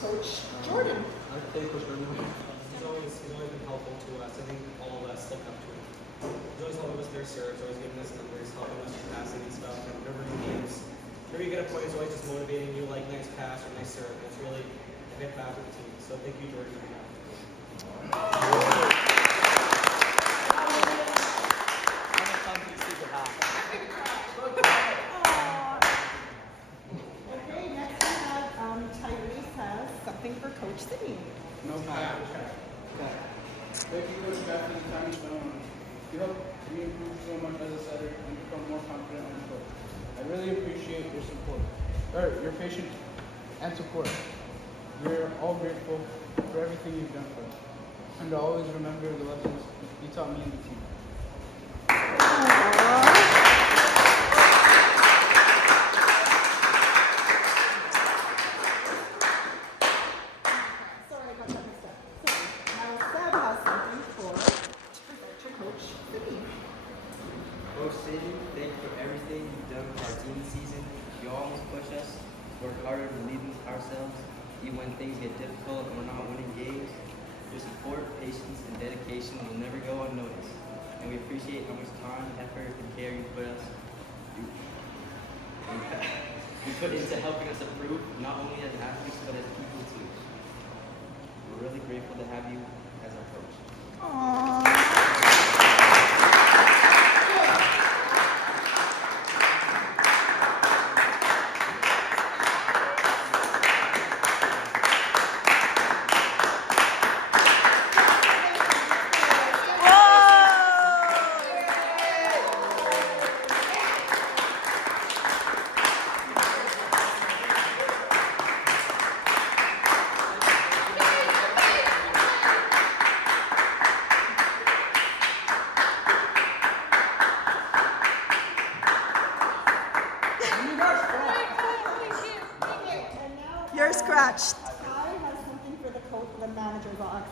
Coach Jordan. I'd say Coach Jordan. He's always been helpful to us. I think all of us look up to him. He's always helping us with our serves, always giving us numbers, helping us with passing and stuff. And whenever he games, whenever you get a point, he's always just motivating you, like nice pass or nice serve. It's really a big factor of the team. So thank you, Jordan, for that. Okay, next we have Tyrese has something for Coach Sidney. No problem. Thank you, Coach, back for the time you spent on us. You helped me improve so much as a setter and become more confident on the court. I really appreciate your support, or your patience and support. We're all grateful for everything you've done for us, and to always remember the lessons you taught me and the team. Sorry, I got that mixed up. So, now Seb has something for to present to Coach Sidney. Coach Sidney, thank you for everything you've done for our team this season. You always push us to work harder to believe in ourselves, even when things get difficult and we're not winning games. Your support, patience, and dedication will never go unnoticed. And we appreciate how much time, effort, and care you put into helping us improve, not only as athletes, but as people too. We're really grateful to have you as our coach. You're scratched. Ty has something for the coach, the managers. I'll act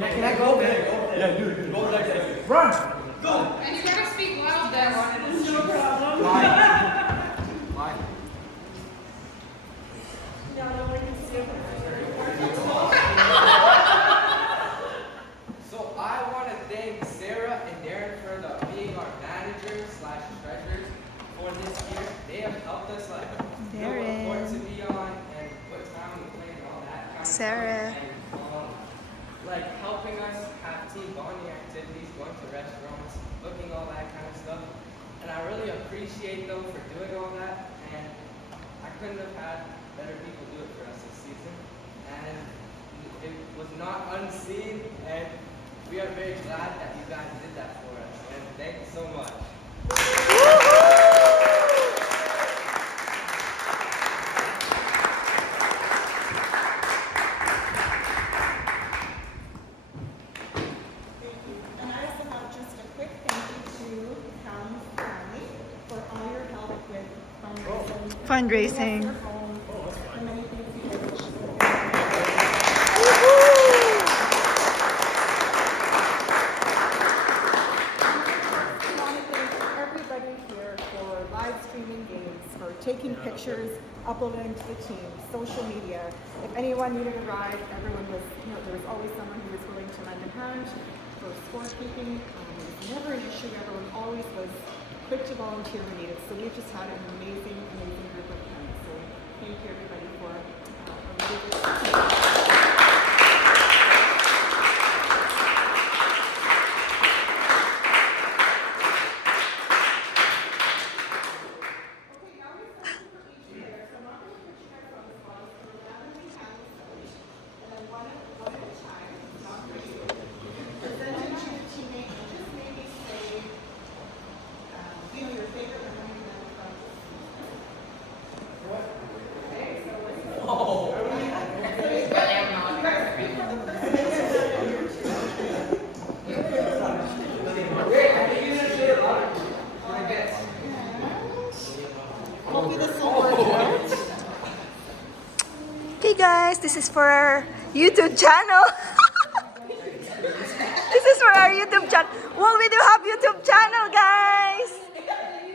Can I go? Yeah, dude. Go there. Run! Go! And you gotta speak loud there. No problem. Why? No, nobody can see it. So I want to thank Sarah and Darren for being our managers / treasurers for this year. They have helped us know what court to be on and what time we play and all that kind of Sarah. stuff. And helping us have team bonding activities, going to restaurants, cooking, all that kind of stuff. And I really appreciate them for doing all that. And I couldn't have had better people do it for us this season. And it was not unseen, and we are very glad that you guys did that for us. And thank you so much. And I also have just a quick thank you to Tom's family for all your help with fundraising. Fundraising. Your home, and many things you did. I want to thank everybody here for live streaming games, for taking pictures, uploading to the team, social media. If anyone needed a ride, everyone was, there was always someone who was willing to lend a hand for scorekeeping. It was never an issue. Everyone always was quick to volunteer when needed. So we just had an amazing, amazing group of parents. So thank you everybody for a really good season. Hopefully this will work out. Hey guys, this is for our YouTube channel. This is for our YouTube channel. Well, we do have YouTube channel, guys.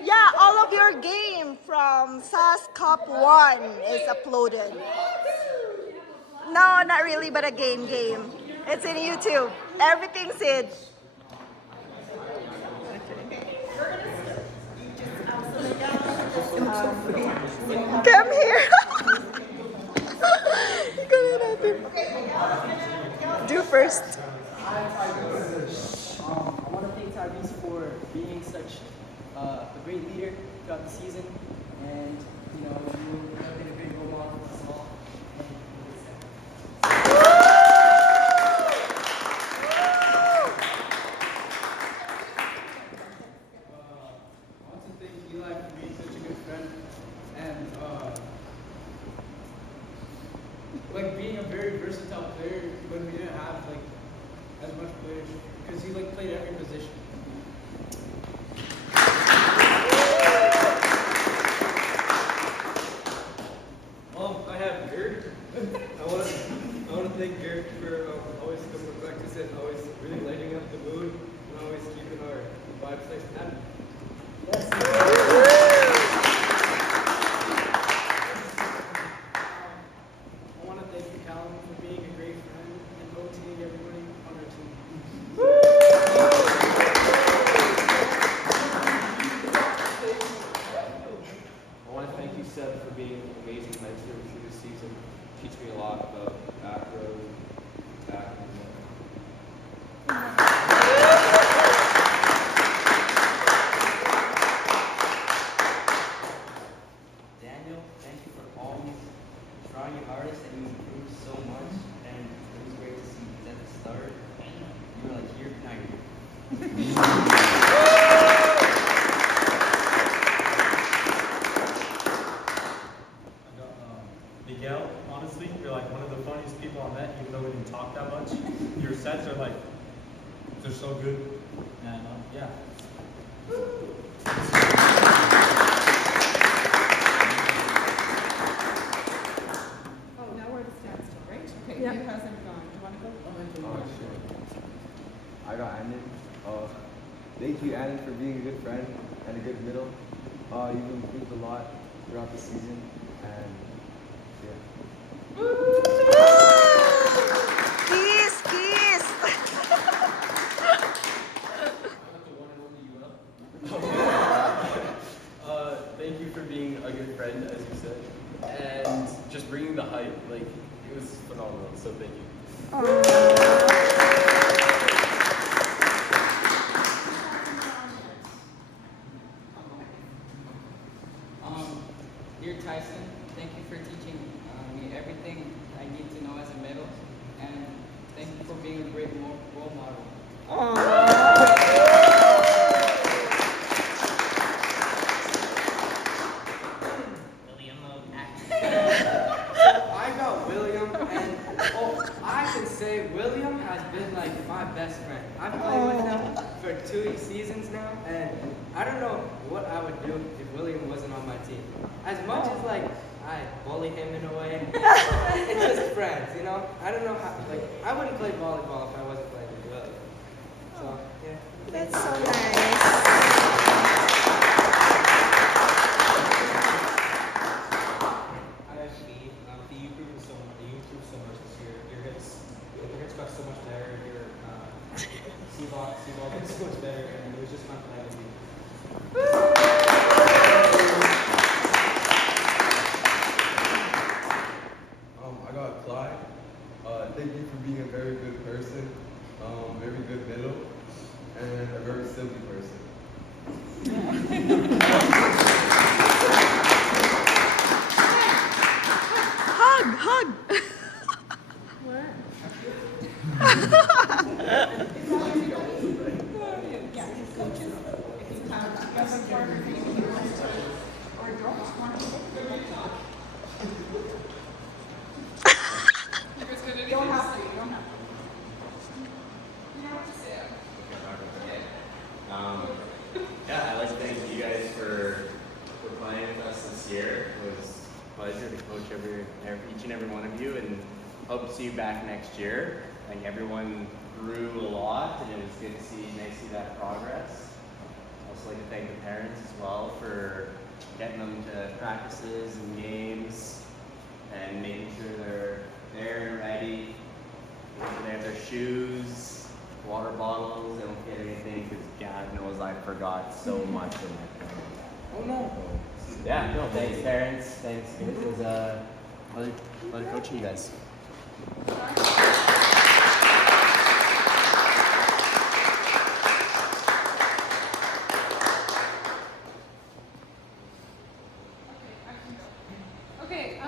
Yeah, all of your game from SAS Cup 1 is uploaded. No, not really, but a game. It's in YouTube. Everything's in. Come here. Ikaw na natin. Do first. I want to thank Tyrese for being such a great leader throughout the season, and you know you have been a great role model for us all. I want to thank Eli for being such a good friend and like being a very versatile player when we didn't have like as much players because he like played every position. I have Gert. I want to thank Gert for always coming to practice and always really lighting up the mood and always keeping our vibes nice and happy. I want to thank you, Callum, for being a great friend and motivating everybody on our team. I want to thank you, Seb, for being an amazing mentor through this season. Teach me a lot about macro, tackling. Daniel, thank you for always trying your hardest and you improved so much. And it was great to see because at the start, you were like here, now you're here. Miguel, honestly, you're like one of the funniest people I met, even though we didn't talk that much. Your sets are like, they're so good. And yeah. Oh, now we're at a standstill, right? Okay, Yeah. who hasn't gone? Do you want to go? Oh, sure. I got Anand. Thank you, Anand, for being a good friend and a good middle. You've improved a lot throughout the season, and yeah. Kiss. Thank you for being a good friend, as you said, and just bringing the hype. Like, it was phenomenal. So thank you. Dear Tyson, thank you for teaching me everything I need to know as a middle, and thank you for being a great role model. I got William, and I can say William has been like my best friend. I've played with him for 2 seasons now, and I don't know what I would do if William wasn't on my team. As much as like I bully him in a way, it's just friends, you know. I don't know how. Like I wouldn't play volleyball if I wasn't playing with William. So yeah. That's so nice. You improved so much this year. Your hits got so much better. Your C-ball got so much better, and it was just fun playing with you. I got Clyde. Thank you for being a very good person, very good middle, and a very silly person. Hug. Yeah, his coaches, if you have other partners or girls want to You don't have to, you don't have to. Yeah, I'd like to thank you guys for playing with us this year. It was a pleasure to coach each and every one of you, and hope to see you back next year. I think everyone grew a lot, and it was good to see, nice to see that progress. just like to thank the parents as well for getting them to practices and games and making sure they're there and ready. They have their shoes, water bottles, they don't get anything because God knows I forgot so much of my parents. Oh no. Yeah, no, thanks parents, thanks. It was pleasure coaching you guys. Okay,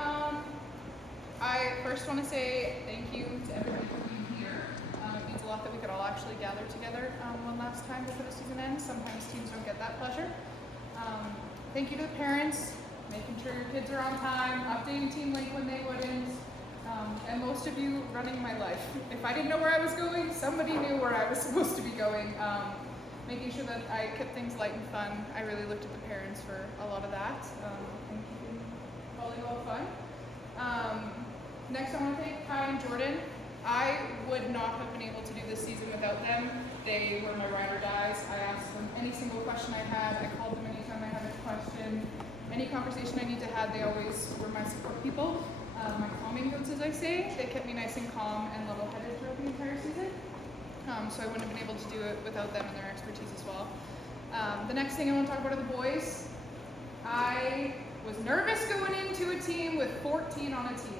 I first want to say thank you to everybody for being here. It means a lot that we could all actually gather together one last time before the season ends. Sometimes teams don't get that pleasure. Thank you to the parents, making sure your kids are on time, updating Team Link when they wouldn't, and most of you running my life. If I didn't know where I was going, somebody knew where I was supposed to be going. Making sure that I kept things light and fun. I really looked at the parents for a lot of that. And keeping volleyball fun. Next I want to thank Kai and Jordan. I would not have been able to do this season without them. They were my ride or dies. I asked them any single question I had. I called them anytime I had a question. Any conversation I need to have, they always were my support people. My calming boots, as I say. They kept me nice and calm and level-headed throughout the entire season. So I wouldn't have been able to do it without them and their expertise as well. The next thing I want to talk about are the boys. I was nervous going into a team with 14 on a team.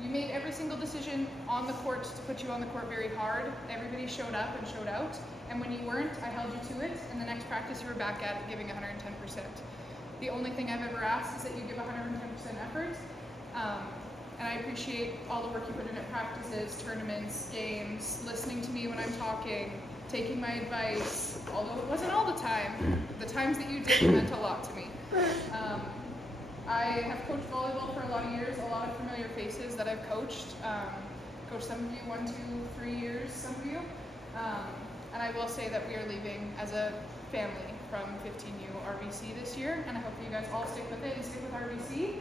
You made every single decision on the court to put you on the court very hard. Everybody showed up and showed out. And when you weren't, I held you to it. And the next practice you were back at it giving 110%. The only thing I've ever asked is that you give 110% effort. And I appreciate all the work you put in at practices, tournaments, games, listening to me when I'm talking, taking my advice, although it wasn't all the time. The times that you did meant a lot to me. I have coached volleyball for a lot of years, a lot of familiar faces that I've coached. Coached some of you 1, 2, 3 years, some of you. And I will say that we are leaving as a family from 15U RVC this year, and I hope that you guys all stick with it and stick with RVC.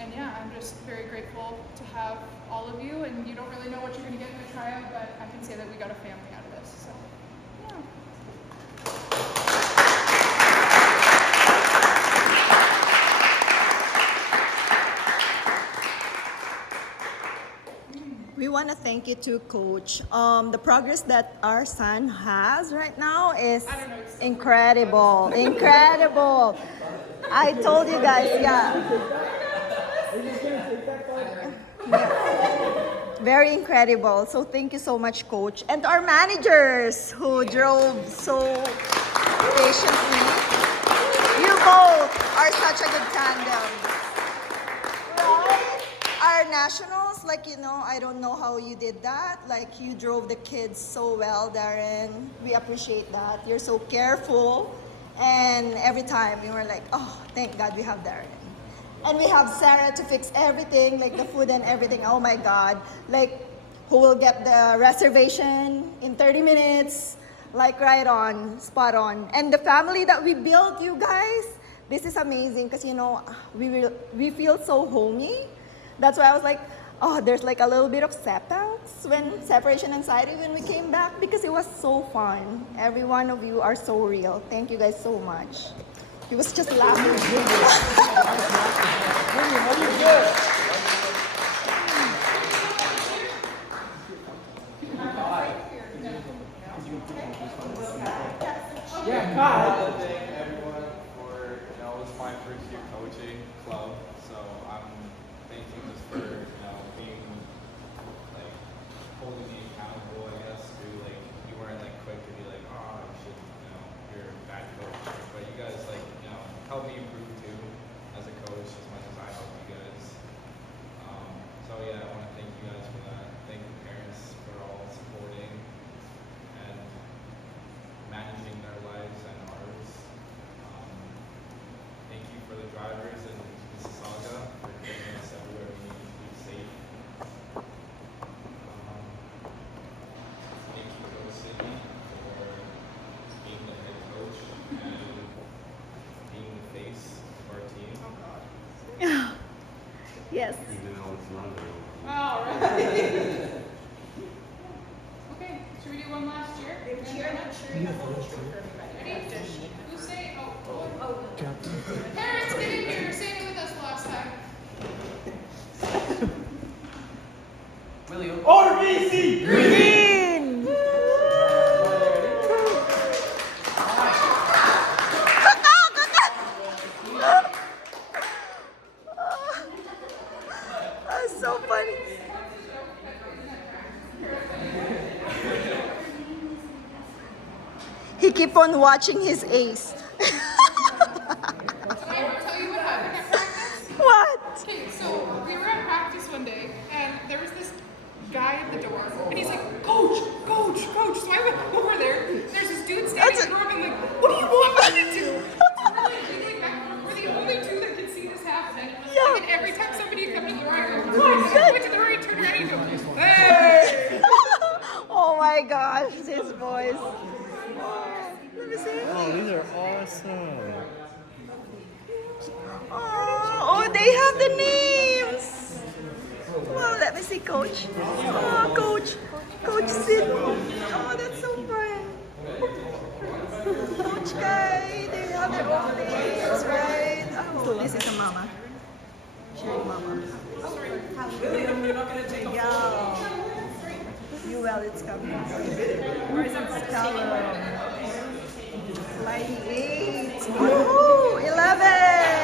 And yeah, I'm just very grateful to have all of you, and you don't really know what you're going to get in the tryout, but I can say that we got a family out of this. So, yeah. We want to thank you too, Coach. The progress that our son has right now is incredible. Incredible. I told you guys, yeah. Very incredible. So thank you so much, Coach. And our managers who drove so patiently. You both are such a good tandem. Right? Our nationals, like, you know, I don't know how you did that. Like, you drove the kids so well, Darren. We appreciate that. You're so careful. And every time we were like, oh, thank God we have Darren. And we have Sarah to fix everything, like the food and everything. Oh my God. Like, who will get the reservation in 30 minutes? Like, right on, spot on. And the family that we built, you guys, this is amazing because, you know, we feel so homey. That's why I was like, oh, there's like a little bit of separation anxiety when we came back because it was so fun. Every one of you are so real. Thank you guys so much. He was just laughing. Yeah, Kyle. Thank everyone for, it was my first year coaching club, so I'm thanking just for, being, like, holding me accountable, I guess, through, like, you weren't, like, quick to be like, oh, you should, you're a bad coach, but you guys, like, helped me improve, too, as a coach, as much as I helped you guys. So, yeah, I want to thank you guys for that. Thank the parents for all supporting and managing their lives and ours. Thank you for the drivers in Mississauga for getting us everywhere we need to be safe. Thank you, Coach City, for being the head coach and being the face of our team. Oh, God. Yes. Even though it's not All right. Okay, should we do one last cheer? Cheer, I'm sure you have a little treat for everybody. RVC! Green! That's so funny. He keep on watching his ace. Can I tell you what happened at practice? What? Okay, so we were at practice one day, and there was this guy at the door, and he's like, Coach, Coach, Coach. So I went over there. There's this dude standing at the door, and I'm like, what do you want me to do? So we're like giggling back and forth. We're the only two that can see this happening. Yeah. And then every time somebody would come to the door, I go, come on. And I went to the door, I turned around, and he goes, hey! Oh my gosh, this voice. Let me see. Oh, these are awesome. Oh, they have the names. Wow, let me see, Coach. Oh, Coach. Coach Sid. Oh, that's so fun. Coach Guy, they have their own names, right? Oh, this is a mama. Sharing mama. Yeah. You well, it's coming. Where is it? Sliding 8. Woohoo! 11.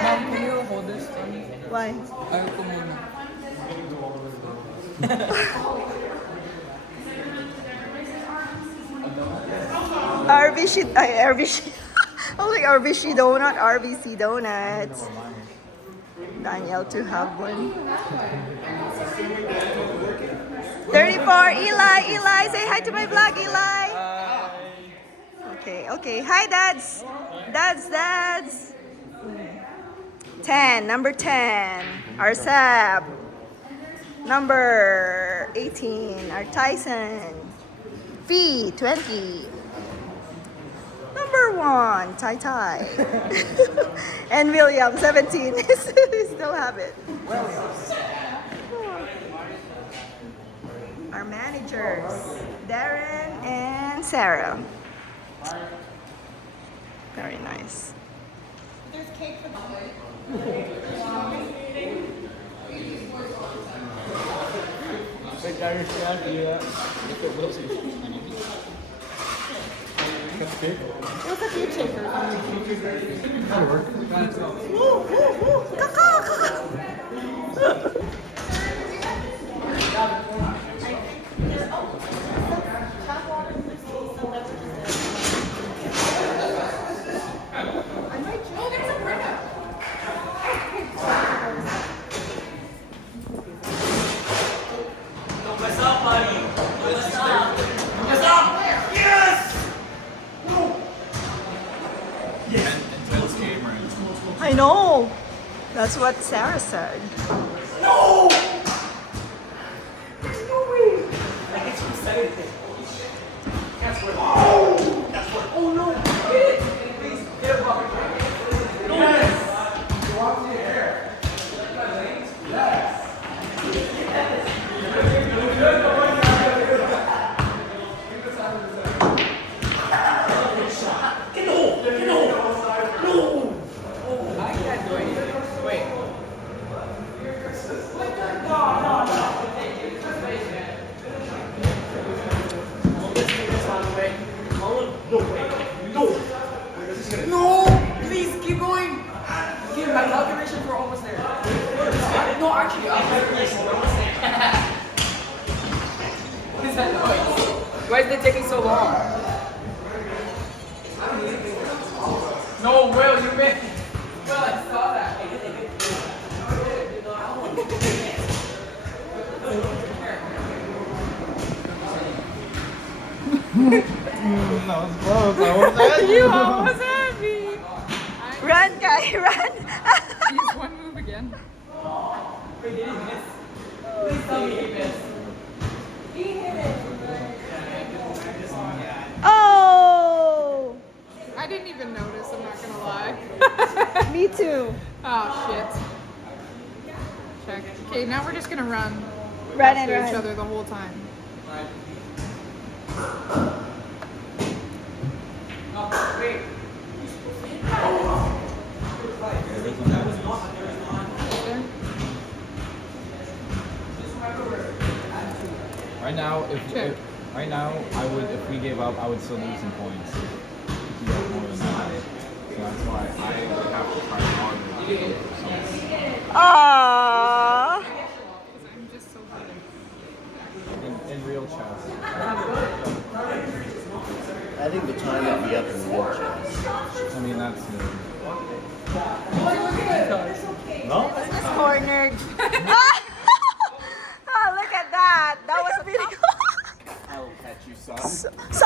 Can you hold this for me? Why? Ayaw ko muna. RVC. Oh, like RVC donut, RVC donuts. Daniel to have one. 34, Eli, say hi to my vlog, Eli. Okay. Hi, dads. Dads. 10, number 10, our Sab. Number 18, our Tyson. Fee, 20. Number 1, Tai. And William, 17. We still have it. Our managers, Darren and Sarah. Very nice. There's cake for Look at you, Chipper. I know. That's what Sarah said. No! No! Please keep going! Dude, my calculations were almost there. No, actually, we're almost there. What is that noise? Why is it taking so long? No, Will, you missed. Will, I saw that. You almost had me. Run, guy, run. Use one move again. Wait, did he miss? Please tell me he missed. Oh, I didn't even notice, I'm not gonna lie. me too. Oh, shit. Check. Okay, now we're just gonna run. Run and after each run. other the whole time. Oh, wait. There. Right now, right now, I would if we gave up, I would still lose some points. If you get more than that, so that's why I would have to try harder. Aww. I'm just so good. In real chess. I think the time would be up in real chess. I mean, that's good. No? This cornered. Oh, look at that. That was a beautiful. I will catch you, son. So